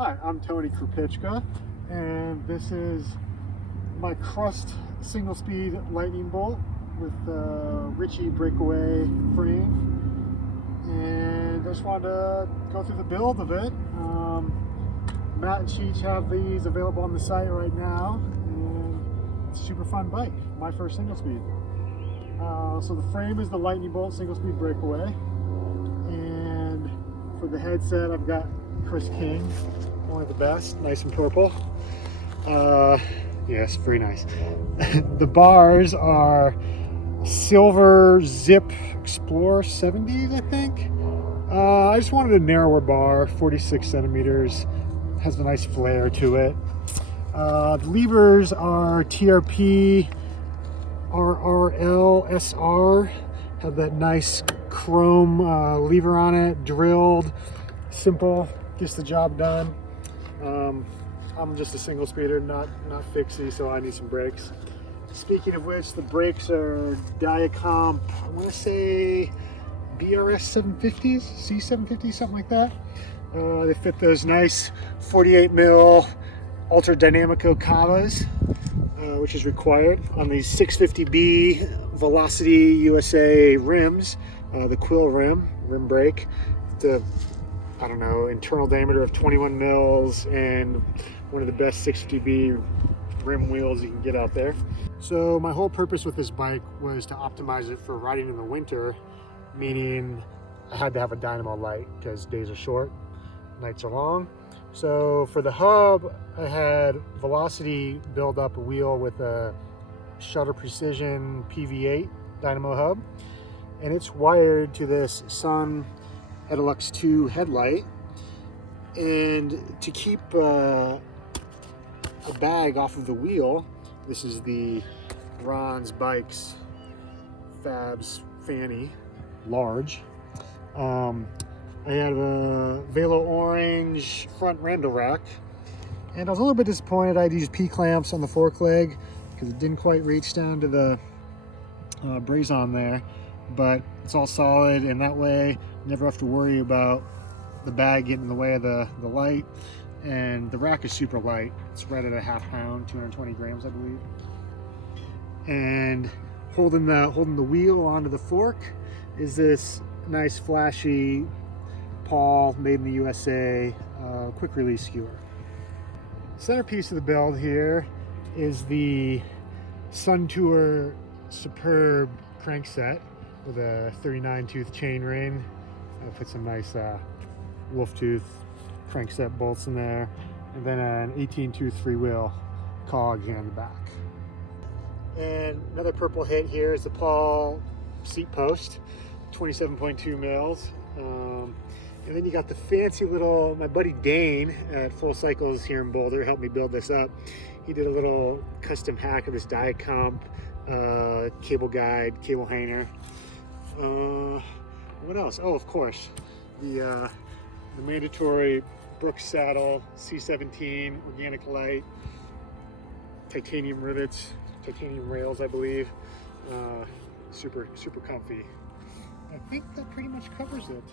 Hi, I'm Anton Krupicka, and this is my Crust single-speed lightning bolt with the Ritchie breakaway frame. And I just wanted to go through the build of it. Matt and Cheech have these available on the site right now, and it's a super fun bike. My first single-speed. So the frame is the lightning bolt single-speed breakaway, and for the headset I've got Chris King, one of the best, nice and purple. Yes, very nice. The bars are Silver Zip Explorer 70s, I think. I just wanted a narrower bar, 46 centimeters, has a nice flare to it. The levers are TRP RRL SR, have that nice chrome lever on it, drilled, simple, gets the job done. I'm just a single speeder, not fixie, so I need some brakes. Speaking of which, the brakes are Diacomp, I want to say BRS 750s, C750, something like that. They fit those nice 48 mil Ultra Dynamico Cavas, which is required on these 650B Velocity USA rims, the quill rim brake. The I don't know, internal diameter of 21 mils and one of the best 650B rim wheels you can get out there. So my whole purpose with this bike was to optimize it for riding in the winter, meaning I had to have a dynamo light because days are short, nights are long. So for the hub, I had Velocity build up a wheel with a Shutter Precision PV8 dynamo hub, and it's wired to this Sun Edelux 2 headlight. And to keep a bag off of the wheel, this is the Ron's Bikes Fabs Fanny Large. I had a Velo Orange front Randall rack, and I was a little bit disappointed I'd used P-clamps on the fork leg because it didn't quite reach down to the braison there, but it's all solid, and that way never have to worry about the bag getting in the way of the light. And the rack is super light. It's right at a half pound, 220 grams, I believe. And holding the wheel onto the fork is this nice flashy Paul made in the USA quick release skewer. Centerpiece of the build here is the Sun Tour Superb crankset with a 39 tooth chain ring. I'll put some nice wolf tooth crankset bolts in there, and then an 18 tooth freewheel cog here on the back. And another purple hit here is the Paul seat post, 27.2 mils. And then you got the fancy little, my buddy Dane at Full Cycles here in Boulder helped me build this up. He did a little custom hack of this Diacomp cable guide, cable hanger. What else? Oh, of course, the mandatory Brooks saddle, C17, organic light, titanium rivets, titanium rails, I believe. Super comfy. I think that pretty much covers it.